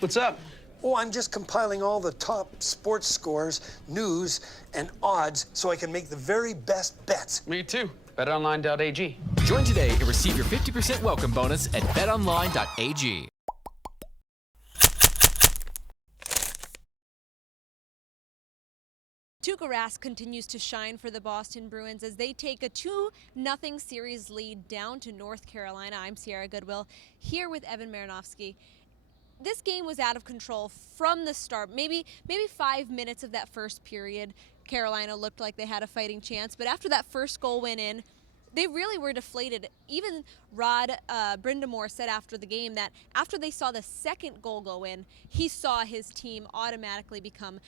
What's up? Oh, I'm just compiling all the top sports scores, news, and odds so I can make the very best bets. Me too. BetOnline.ag. Join today and receive your 50% welcome bonus at betonline.ag. Tuukka Rask continues to shine for the Boston Bruins as they take a 2-0 series lead down to North Carolina. I'm Sierra Goodwill here with Evan Marinofsky. This game was out of control from the start. Maybe 5 minutes of that first period, Carolina looked like they had a fighting chance. But after that first goal went in, they really were deflated. Even Rod Brind'Amour said after the game that after they saw the second goal go in, he saw his team automatically become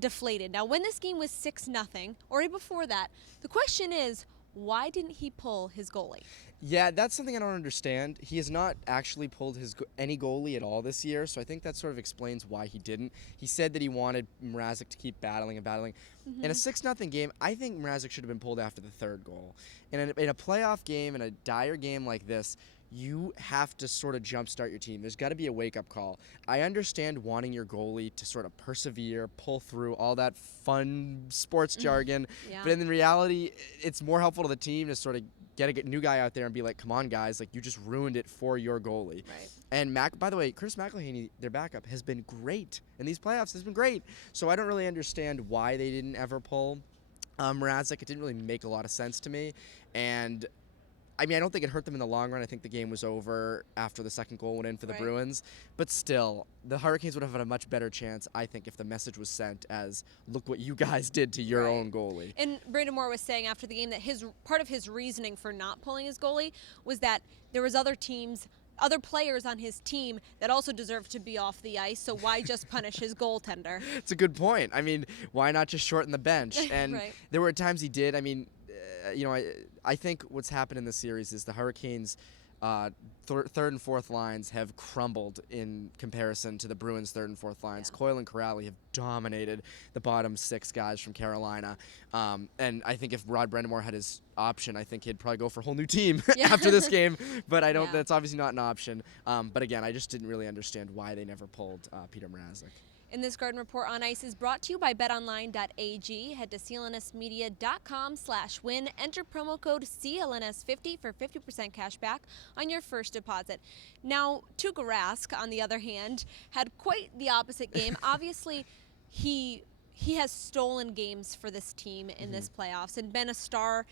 deflated. Now, when this game was 6-0, or even before that, the question is, why didn't he pull his goalie? Yeah, that's something I don't understand. He has not actually pulled any goalie at all this year, so I think that sort of explains why he didn't. He said that he wanted Mrazek to keep battling and battling. In a 6-0 game, I think Mrazek should have been pulled after the third goal. In a playoff game, in a dire game like this, you have to sort of jumpstart your team. There's got to be a wake-up call. I understand wanting your goalie to sort of persevere, pull through, all that fun sports jargon. Yeah. But in reality, it's more helpful to the team to sort of get a new guy out there and be like, come on, guys, like you just ruined it for your goalie. Right. And by the way, Chris McElhaney, their backup, has been great in these playoffs. Has been great. So I don't really understand why they didn't ever pull Mrazek. It didn't really make a lot of sense to me. And I mean, I don't think it hurt them in the long run. I think the game was over after the second goal went in for the Bruins. But still, the Hurricanes would have had a much better chance, I think, if the message was sent as, look what you guys did to your own goalie. And Brind'Amour was saying after the game that part of his reasoning for not pulling his goalie was that there was other players on his team that also deserved to be off the ice, so why just punish his goaltender? It's a good point. I mean, why not just shorten the bench? And there were times he did. I mean, I think what's happened in this series is the Hurricanes' third and fourth lines have crumbled in comparison to the Bruins' third and fourth lines. Yeah. Coyle and Corrali have dominated the bottom six guys from Carolina. And I think if Rod Brind'Amour had his option, I think he'd probably go for a whole new team after this game. But I don't. Yeah. That's obviously not an option. But again, I just didn't really understand why they never pulled Petr Mrazek. And this Garden Report on Ice is brought to you by betonline.ag. Head to clnsmedia.com/win. Enter promo code CLNS50 for 50% cash back on your first deposit. Now, Tuukka Rask, on the other hand, had quite the opposite game. Obviously, he has stolen games for this team in this playoffs and been a star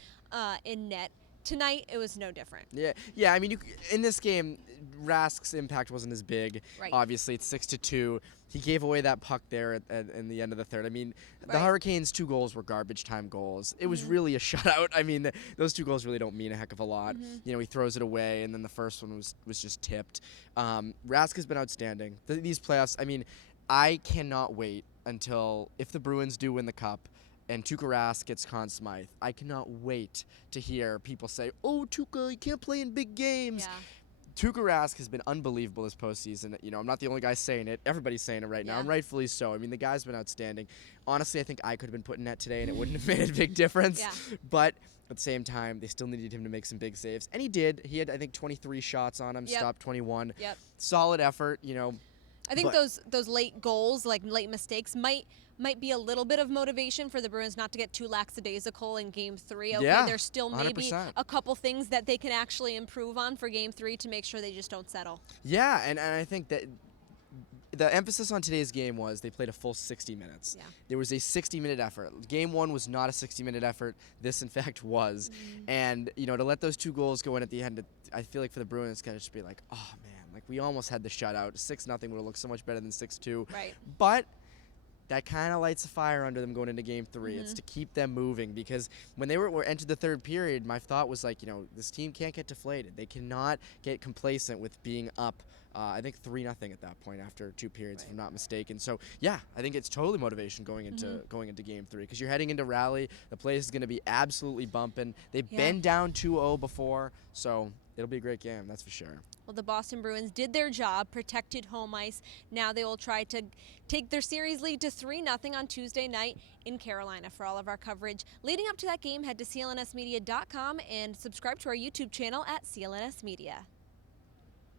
in net. Tonight, it was no different. Yeah. I mean, in this game, Rask's impact wasn't as big. Right. Obviously, it's 6-2. He gave away that puck there in the end of the third. I mean, the Hurricanes' 2 goals were garbage time goals. It was really a shutout. I mean, those 2 goals really don't mean a heck of a lot. You know, he throws it away, and then the first one was just tipped. Rask has been outstanding. These playoffs, I mean, I cannot wait until, if the Bruins do win the Cup, and Tuukka Rask gets Conn Smythe, I cannot wait to hear people say, oh, Tuukka, you can't play in big games. Yeah. Tuukka Rask has been unbelievable this postseason. You know, I'm not the only guy saying it. Everybody's saying it right now, and rightfully so. I mean, the guy's been outstanding. Honestly, I think I could have been put in net today, and it wouldn't have made a big difference. Yeah. But at the same time, they still needed him to make some big saves. And he did. He had, I think, 23 shots on him, stopped 21. Yep. Solid effort, you know. I think those late goals, like late mistakes, might be a little bit of motivation for the Bruins not to get too lackadaisical in Game 3. Okay, Yeah, there's still maybe 100%. a couple things that they can actually improve on for Game 3 to make sure they just don't settle. Yeah, and I think that the emphasis on today's game was they played a full 60 minutes. Yeah. There was a 60-minute effort. Game 1 was not a 60-minute effort. This, in fact, was. And, you know, to let those 2 goals go in at the end, I feel like for the Bruins, it's got to just be like, oh, man, like we almost had the shutout. 6-0 would have looked so much better than 6-2. Right. But that kind of lights a fire under them going into Game 3. It's to keep them moving, because when they were entered the third period, my thought was like, you know, this team can't get deflated. They cannot get complacent with being up, I think 3-0 at that point after 2 periods, if I'm not mistaken. So yeah, I think it's totally motivation going into Game 3, because you're heading into Raleigh. The place is going to be absolutely bumping. They've been down 2-0 before, so it'll be a great game, that's for sure. Well, the Boston Bruins did their job, protected home ice. Now they will try to take their series lead to 3-0 on Tuesday night in Carolina. For all of our coverage leading up to that game, head to clnsmedia.com and subscribe to our YouTube channel at CLNS Media.